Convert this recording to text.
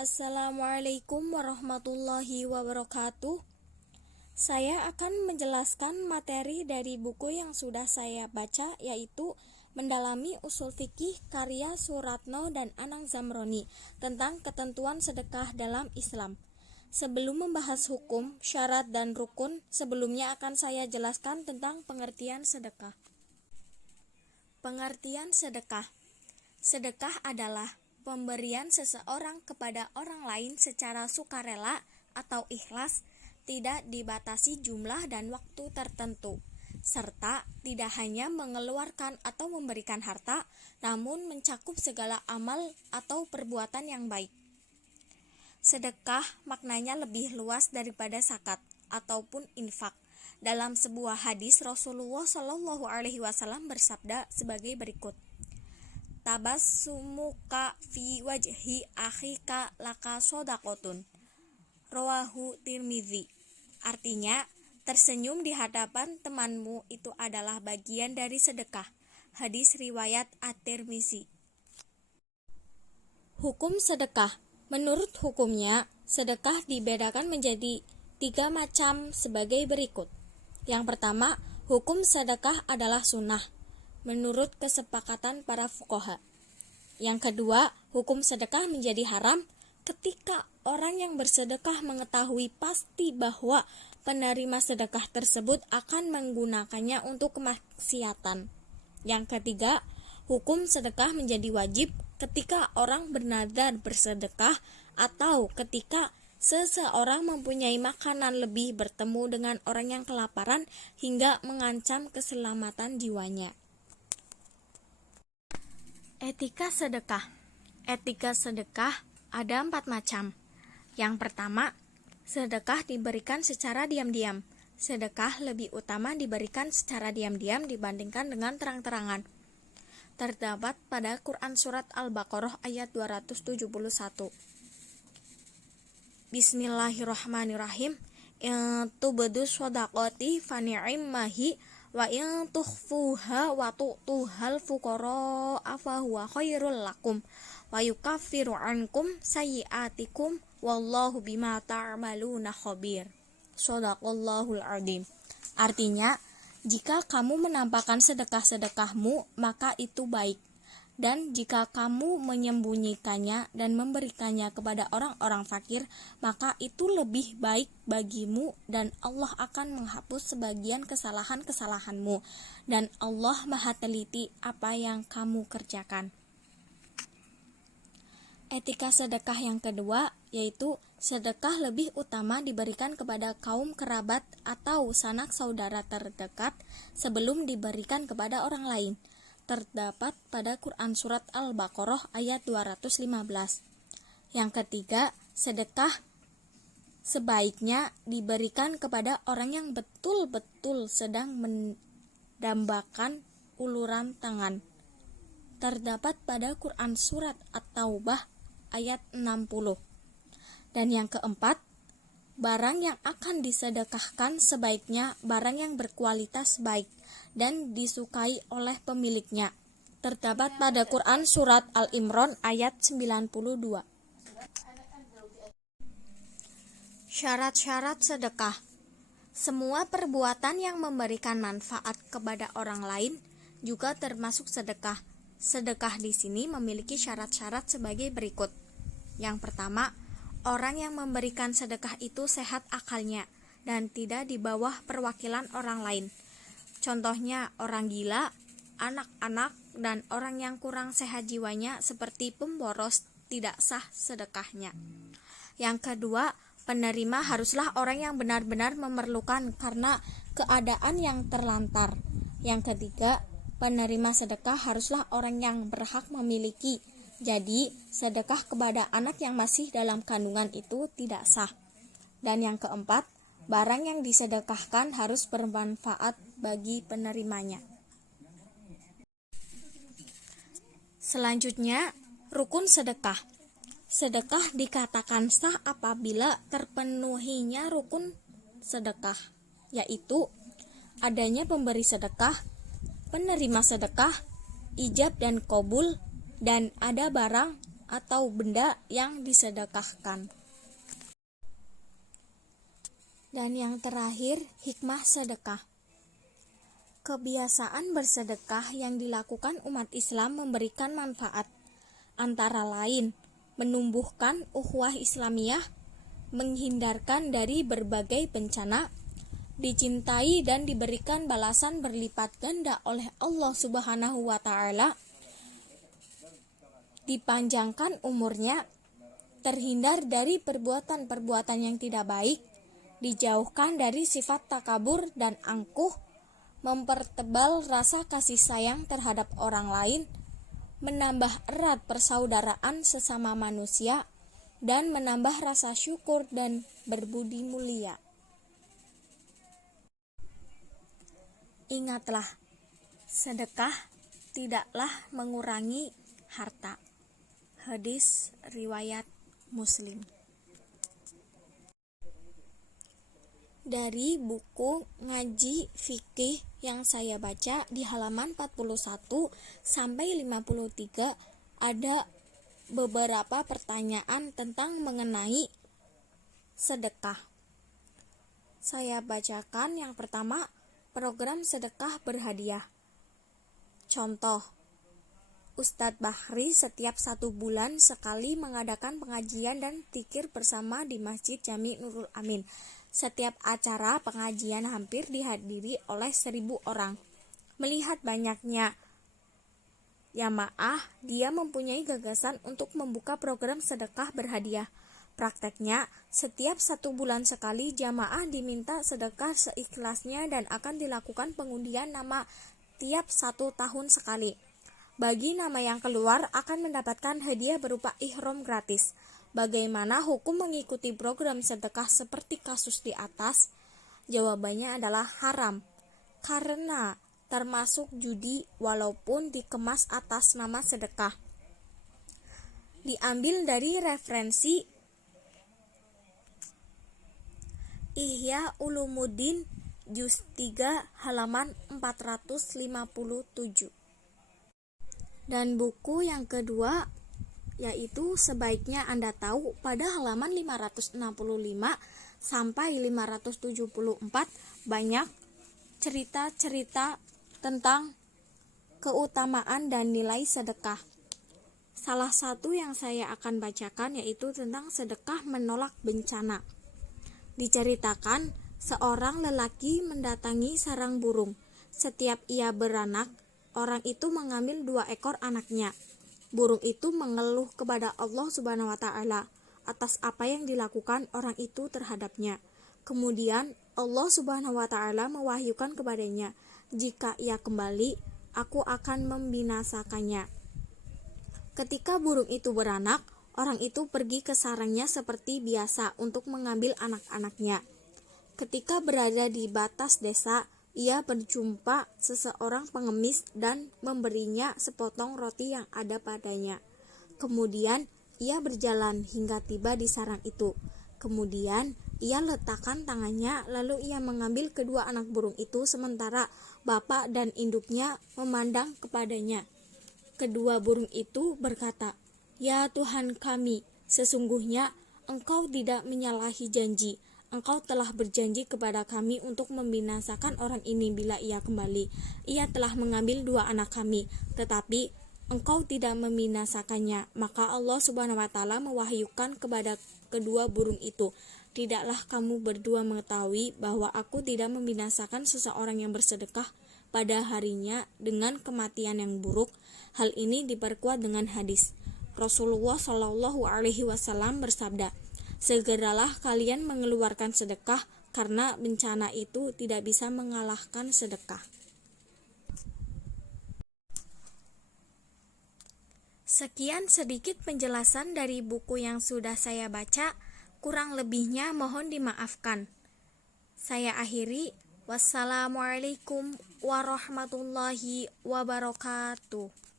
Assalamualaikum warahmatullahi wabarakatuh. Saya akan menjelaskan materi dari buku yang sudah saya baca, yaitu Mendalami Ushul Fiqih karya Suratno dan Anang Zamroni tentang ketentuan sedekah dalam Islam. Sebelum membahas hukum, syarat, dan rukun, sebelumnya akan saya jelaskan tentang pengertian sedekah. Pengertian sedekah. Sedekah adalah pemberian seseorang kepada orang lain secara sukarela atau ikhlas, tidak dibatasi jumlah dan waktu tertentu, serta tidak hanya mengeluarkan atau memberikan harta, namun mencakup segala amal atau perbuatan yang baik. Sedekah maknanya lebih luas daripada zakat ataupun infak. Dalam sebuah hadis, Rasulullah SAW bersabda sebagai berikut: Tabassumuka fi wajhi akhika laka sodakotun. Rawahu Tirmidzi. Artinya, tersenyum di hadapan temanmu itu adalah bagian dari sedekah. Hadis riwayat At-Tirmidzi. Hukum sedekah. Menurut hukumnya, sedekah dibedakan menjadi 3 macam sebagai berikut. Yang pertama, hukum sedekah adalah sunnah menurut kesepakatan para fuqaha. Yang kedua, hukum sedekah menjadi haram ketika orang yang bersedekah mengetahui pasti bahwa penerima sedekah tersebut akan menggunakannya untuk kemaksiatan. Yang ketiga, hukum sedekah menjadi wajib ketika orang bernadzar bersedekah atau ketika seseorang mempunyai makanan lebih bertemu dengan orang yang kelaparan hingga mengancam keselamatan jiwanya. Etika sedekah. Etika sedekah ada 4 macam. Yang pertama, sedekah diberikan secara diam-diam. Sedekah lebih utama diberikan secara diam-diam dibandingkan dengan terang-terangan. Terdapat pada Quran Surat Al-Baqarah ayat 271. Bismillahirrahmanirrahim. In tubdu shadaqati fani'immahi wa in tukhfuha wa tu'tuhal fuqara afahuwa khairul lakum wa yukaffiru ankum sayyi'atikum wallahu bima ta'maluna khabir. Shadaqallahul adzim. Artinya, jika kamu menampakkan sedekah-sedekahmu, maka itu baik. Dan jika kamu menyembunyikannya dan memberikannya kepada orang-orang fakir, maka itu lebih baik bagimu dan Allah akan menghapus sebagian kesalahan-kesalahanmu. Dan Allah Maha teliti apa yang kamu kerjakan. Etika sedekah yang kedua, yaitu sedekah lebih utama diberikan kepada kaum kerabat atau sanak saudara terdekat sebelum diberikan kepada orang lain. Terdapat pada Quran Surat Al-Baqarah ayat 215. Yang ketiga, sedekah sebaiknya diberikan kepada orang yang betul-betul sedang mendambakan uluran tangan. Terdapat pada Quran Surat At-Taubah ayat 60. Dan yang keempat, barang yang akan disedekahkan sebaiknya barang yang berkualitas baik dan disukai oleh pemiliknya. Terdapat pada Quran Surat Al-Imran ayat 92. Syarat-syarat sedekah. Semua perbuatan yang memberikan manfaat kepada orang lain juga termasuk sedekah. Sedekah di sini memiliki syarat-syarat sebagai berikut. Yang pertama, orang yang memberikan sedekah itu sehat akalnya dan tidak di bawah perwakilan orang lain. Contohnya orang gila, anak-anak, dan orang yang kurang sehat jiwanya seperti pemboros tidak sah sedekahnya. Yang kedua, penerima haruslah orang yang benar-benar memerlukan karena keadaan yang terlantar. Yang ketiga, penerima sedekah haruslah orang yang berhak memiliki. Jadi, sedekah kepada anak yang masih dalam kandungan itu tidak sah. Dan yang keempat, barang yang disedekahkan harus bermanfaat bagi penerimanya. Selanjutnya, rukun sedekah. Sedekah dikatakan sah apabila terpenuhinya rukun sedekah, yaitu adanya pemberi sedekah, penerima sedekah, ijab dan qabul, dan ada barang atau benda yang disedekahkan. Dan yang terakhir, hikmah sedekah. Kebiasaan bersedekah yang dilakukan umat Islam memberikan manfaat, antara lain menumbuhkan ukhuwah Islamiyah, menghindarkan dari berbagai bencana, dicintai dan diberikan balasan berlipat ganda oleh Allah Subhanahu wa Ta'ala, dipanjangkan umurnya, terhindar dari perbuatan-perbuatan yang tidak baik, dijauhkan dari sifat takabur dan angkuh, mempertebal rasa kasih sayang terhadap orang lain, menambah erat persaudaraan sesama manusia, dan menambah rasa syukur dan berbudi mulia. Ingatlah, sedekah tidaklah mengurangi harta. Hadis riwayat Muslim. Dari buku ngaji fikih yang saya baca di halaman 41 sampai 53 ada beberapa pertanyaan tentang mengenai sedekah. Saya bacakan yang pertama, program sedekah berhadiah. Contoh, Ustadz Bahri setiap 1 bulan sekali mengadakan pengajian dan zikir bersama di Masjid Jami Nurul Amin. Setiap acara pengajian hampir dihadiri oleh 1.000 orang. Melihat banyaknya jamaah, dia mempunyai gagasan untuk membuka program sedekah berhadiah. Prakteknya, setiap 1 bulan sekali jamaah diminta sedekah seikhlasnya dan akan dilakukan pengundian nama tiap 1 tahun sekali. Bagi nama yang keluar akan mendapatkan hadiah berupa ihram gratis. Bagaimana hukum mengikuti program sedekah seperti kasus di atas? Jawabannya adalah haram, karena termasuk judi walaupun dikemas atas nama sedekah. Diambil dari referensi Ihya Ulumuddin juz 3 halaman 457. Dan buku yang kedua yaitu Sebaiknya Anda Tahu pada halaman 565 sampai 574 banyak cerita-cerita tentang keutamaan dan nilai sedekah. Salah satu yang saya akan bacakan yaitu tentang sedekah menolak bencana. Diceritakan seorang lelaki mendatangi sarang burung. Setiap ia beranak, orang itu mengambil 2 ekor anaknya. Burung itu mengeluh kepada Allah Subhanahu wa Ta'ala atas apa yang dilakukan orang itu terhadapnya. Kemudian Allah Subhanahu wa Ta'ala mewahyukan kepadanya, "Jika ia kembali, aku akan membinasakannya." Ketika burung itu beranak, orang itu pergi ke sarangnya seperti biasa untuk mengambil anak-anaknya. Ketika berada di batas desa, ia berjumpa seseorang pengemis dan memberinya sepotong roti yang ada padanya. Kemudian ia berjalan hingga tiba di sarang itu. Kemudian ia letakkan tangannya, lalu ia mengambil kedua anak burung itu sementara bapak dan induknya memandang kepadanya. Kedua burung itu berkata, "Ya Tuhan kami, sesungguhnya Engkau tidak menyalahi janji. Engkau telah berjanji kepada kami untuk membinasakan orang ini bila ia kembali. Ia telah mengambil 2 anak kami, tetapi Engkau tidak membinasakannya." Maka Allah Subhanahu wa Ta'ala mewahyukan kepada kedua burung itu, "Tidaklah kamu berdua mengetahui bahwa aku tidak membinasakan seseorang yang bersedekah pada harinya dengan kematian yang buruk?" Hal ini diperkuat dengan hadis. Rasulullah Shallallahu Alaihi Wasallam bersabda, "Segeralah kalian mengeluarkan sedekah, karena bencana itu tidak bisa mengalahkan sedekah." Sekian sedikit penjelasan dari buku yang sudah saya baca. Kurang lebihnya mohon dimaafkan. Saya akhiri. Wassalamualaikum warahmatullahi wabarakatuh.